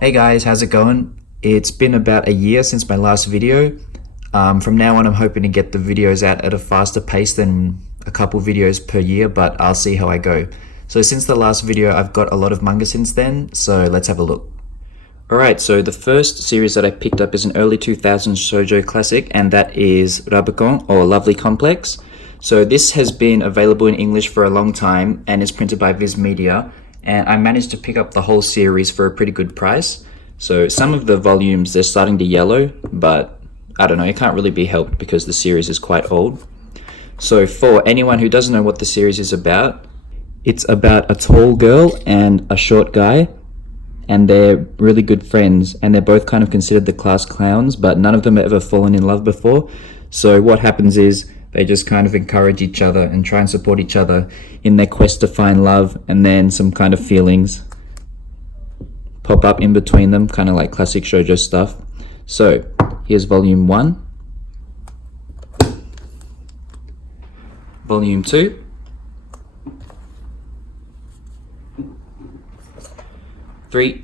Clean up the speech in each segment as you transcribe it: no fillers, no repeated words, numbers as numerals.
Hey guys, how's it going? It's been about a year since my last video. From now on, I'm hoping to get the videos out at a faster pace than a couple videos per year, but I'll see how I go. So since the last video, I've got a lot of manga since then, so let's have a look. Alright, so the first series that I picked up is an early 2000s shoujo classic, and that is Rabukon, or Lovely Complex. So this has been available in English for a long time and is printed by Viz Media, and I managed to pick up the whole series for a pretty good price. So some of the volumes, they're starting to yellow, but I don't know, it can't really be helped because the series is quite old. So for anyone who doesn't know what the series is about, it's about a tall girl and a short guy, and they're really good friends, and they're both kind of considered the class clowns, but none of them have ever fallen in love before. So what happens is they just kind of encourage each other and try and support each other in their quest to find love, and then some kind of feelings pop up in between them, kind of like classic shoujo stuff. So here's volume 1, volume 2, three,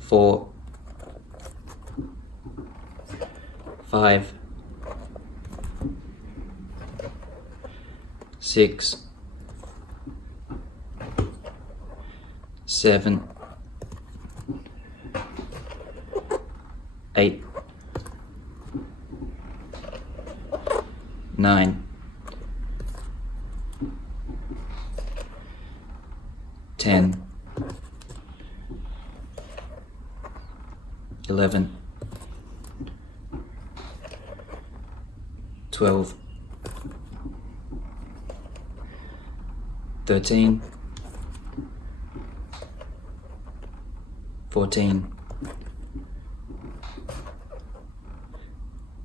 4, 5, 6, 7, 8, 9, 10, 11, 12, 13, 14,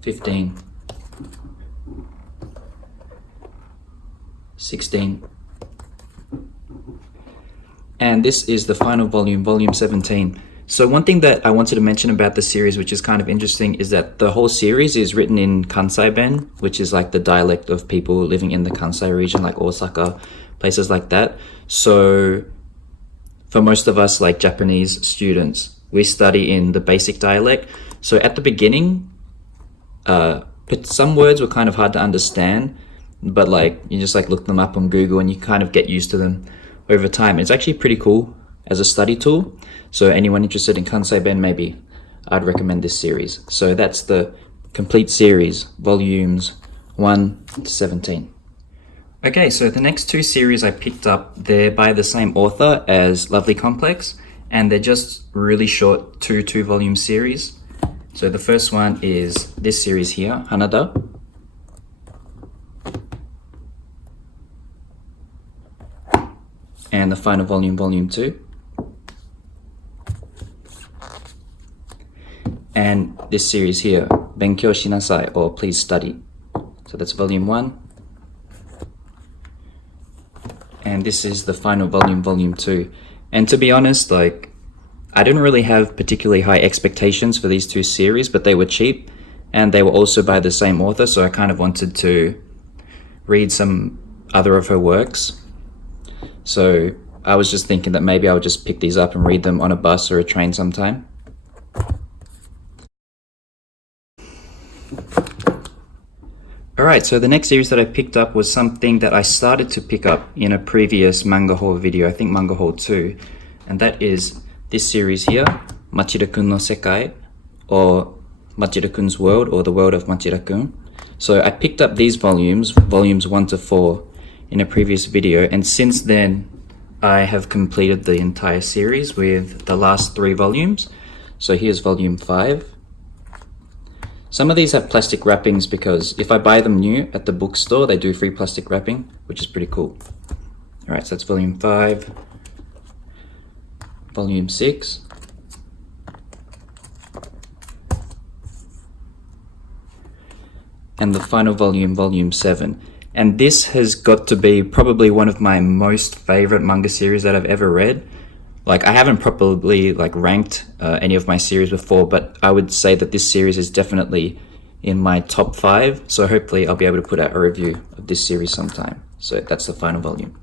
15, 16, and this is the final volume, volume 17. So one thing that I wanted to mention about the series, which is kind of interesting, is that the whole series is written in Kansai-ben, which is like the dialect of people living in the Kansai region, like Osaka, places like that. So for most of us, like Japanese students, we study in the basic dialect. So at the beginning, but some words were kind of hard to understand, but like you just like look them up on Google and you kind of get used to them over time. It's actually pretty cool as a study tool. So anyone interested in Kansai-ben, maybe I'd recommend this series. So that's the complete series, volumes 1 to 17. Okay, so the next two series I picked up, they're by the same author as Lovely Complex, and they're just really short two-volume series. So the first one is this series here, Hanada. And the final volume, volume 2. And this series here, Benkyou Shinasai, or Please Study. So that's volume 1. And this is the final volume, volume 2. And to be honest, like, I didn't really have particularly high expectations for these two series, but they were cheap, and they were also by the same author, so I kind of wanted to read some other of her works. So I was just thinking that maybe I would just pick these up and read them on a bus or a train sometime. Alright, so the next series that I picked up was something that I started to pick up in a previous manga haul video, I think manga haul 2, and that is this series here, Machida-kun no sekai, or Machida-kun's world, or the world of Machida-kun. So I picked up these volumes, volumes 1 to 4, in a previous video, and since then I have completed the entire series with the last 3 volumes. So here's volume 5. Some of these have plastic wrappings because if I buy them new at the bookstore, they do free plastic wrapping, which is pretty cool. Alright, so that's volume 5, volume 6, and the final volume, volume 7. And this has got to be probably one of my most favorite manga series that I've ever read. Like, I haven't properly like ranked any of my series before, but I would say that this series is definitely in my top 5. So hopefully I'll be able to put out a review of this series sometime. So that's the final volume.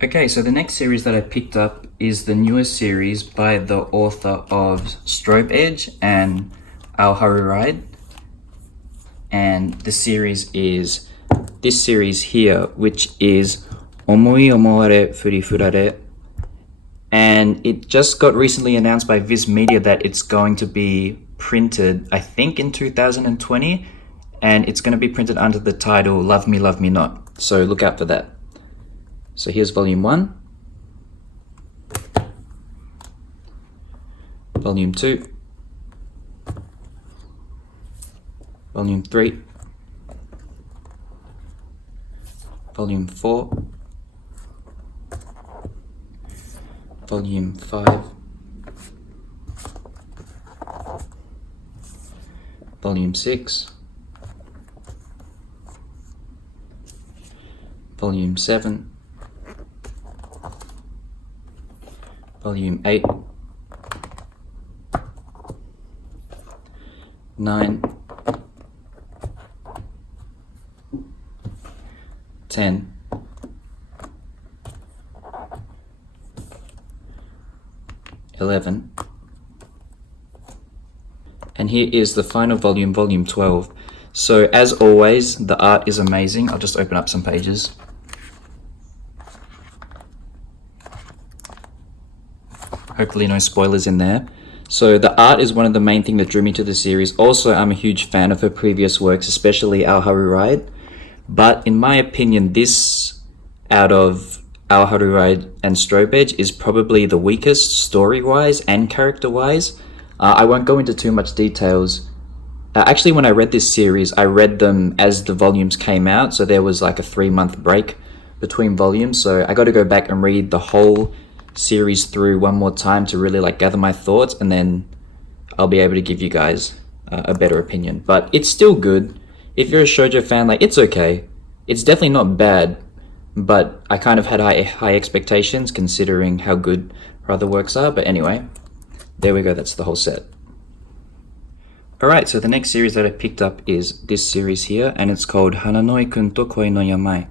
Okay, so the next series that I picked up is the newest series by the author of Strobe Edge and Our Haru Ride. And the series is this series here, which is Omoi Omoware Furi Furare. And it just got recently announced by Viz Media that it's going to be printed, I think in 2020, and it's going to be printed under the title Love Me, Love Me Not. So look out for that. So here's volume 1, volume 2, volume 3, volume 4, volume 5, volume 6, volume 7, volume 8, 9, 10, 11, and here is the final volume, volume 12. So as always, the art is amazing. I'll just open up some pages. Hopefully no spoilers in there. So the art is one of the main things that drew me to the series. Also, I'm a huge fan of her previous works, especially Our Haru Ride. But in my opinion, this out of Our Haru Ride and Strobe Edge is probably the weakest story-wise and character-wise. I won't go into too much details. Actually, when I read this series, I read them as the volumes came out. So there was like a 3-month break between volumes. So I got to go back and read the whole series through one more time to really like gather my thoughts, and then I'll be able to give you guys a better opinion. But it's still good. If you're a shoujo fan, like, it's okay. It's definitely not bad, but I kind of had high expectations considering how good her other works are. But anyway, there we go. That's the whole set. Alright, so the next series that I picked up is this series here, and it's called Hananoi-kun to Koi no Yamai.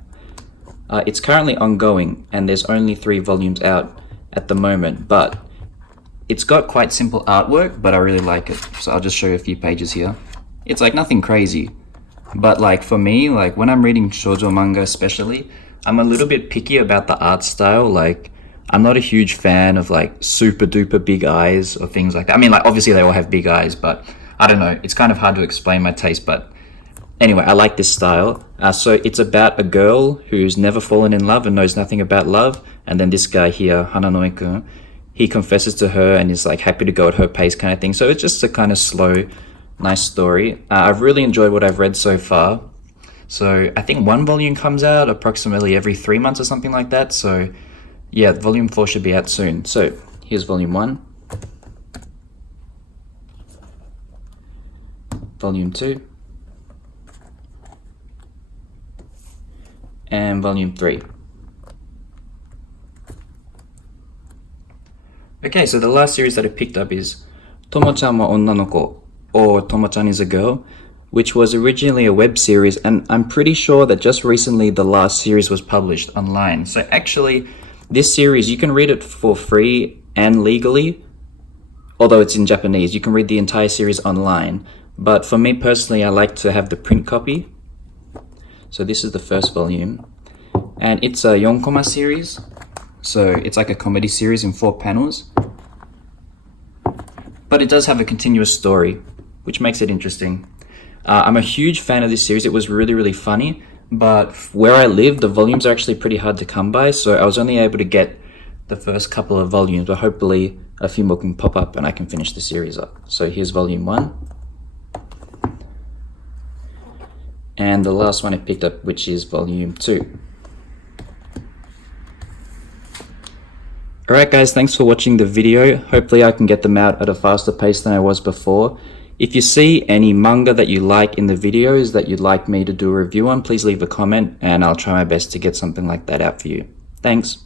It's currently ongoing, and there's only 3 volumes out at the moment, but it's got quite simple artwork, but I really like it. So I'll just show you a few pages here. It's like nothing crazy, but like for me, like when I'm reading shoujo manga especially, I'm a little bit picky about the art style. Like I'm not a huge fan of like super duper big eyes or things like that. I mean, like obviously they all have big eyes, but I don't know, it's kind of hard to explain my taste. But anyway, I like this style. So it's about a girl who's never fallen in love and knows nothing about love. And then this guy here, Hananoi-kun, he confesses to her and is like happy to go at her pace kind of thing. So it's just a kind of slow, nice story. I've really enjoyed what I've read so far. So I think 1 volume comes out approximately every 3 months or something like that. So yeah, volume 4 should be out soon. So here's volume 1. Volume 2. And volume 3. Okay, so the last series that I picked up is Tomo-chan wa onna no ko, or Tomo-chan is a girl, which was originally a web series, and I'm pretty sure that just recently the last series was published online. So actually, this series, you can read it for free and legally, although it's in Japanese. You can read the entire series online, but for me personally, I like to have the print copy. So this is the first volume, and it's a yonkoma series. So it's like a comedy series in 4 panels, but it does have a continuous story, which makes it interesting. I'm a huge fan of this series. It was really, really funny, but where I live, the volumes are actually pretty hard to come by, so I was only able to get the first couple of volumes, but hopefully a few more can pop up and I can finish the series up. So here's volume 1. And the last one I picked up, which is volume 2. Alright guys, thanks for watching the video. Hopefully I can get them out at a faster pace than I was before. If you see any manga that you like in the videos that you'd like me to do a review on, please leave a comment and I'll try my best to get something like that out for you. Thanks.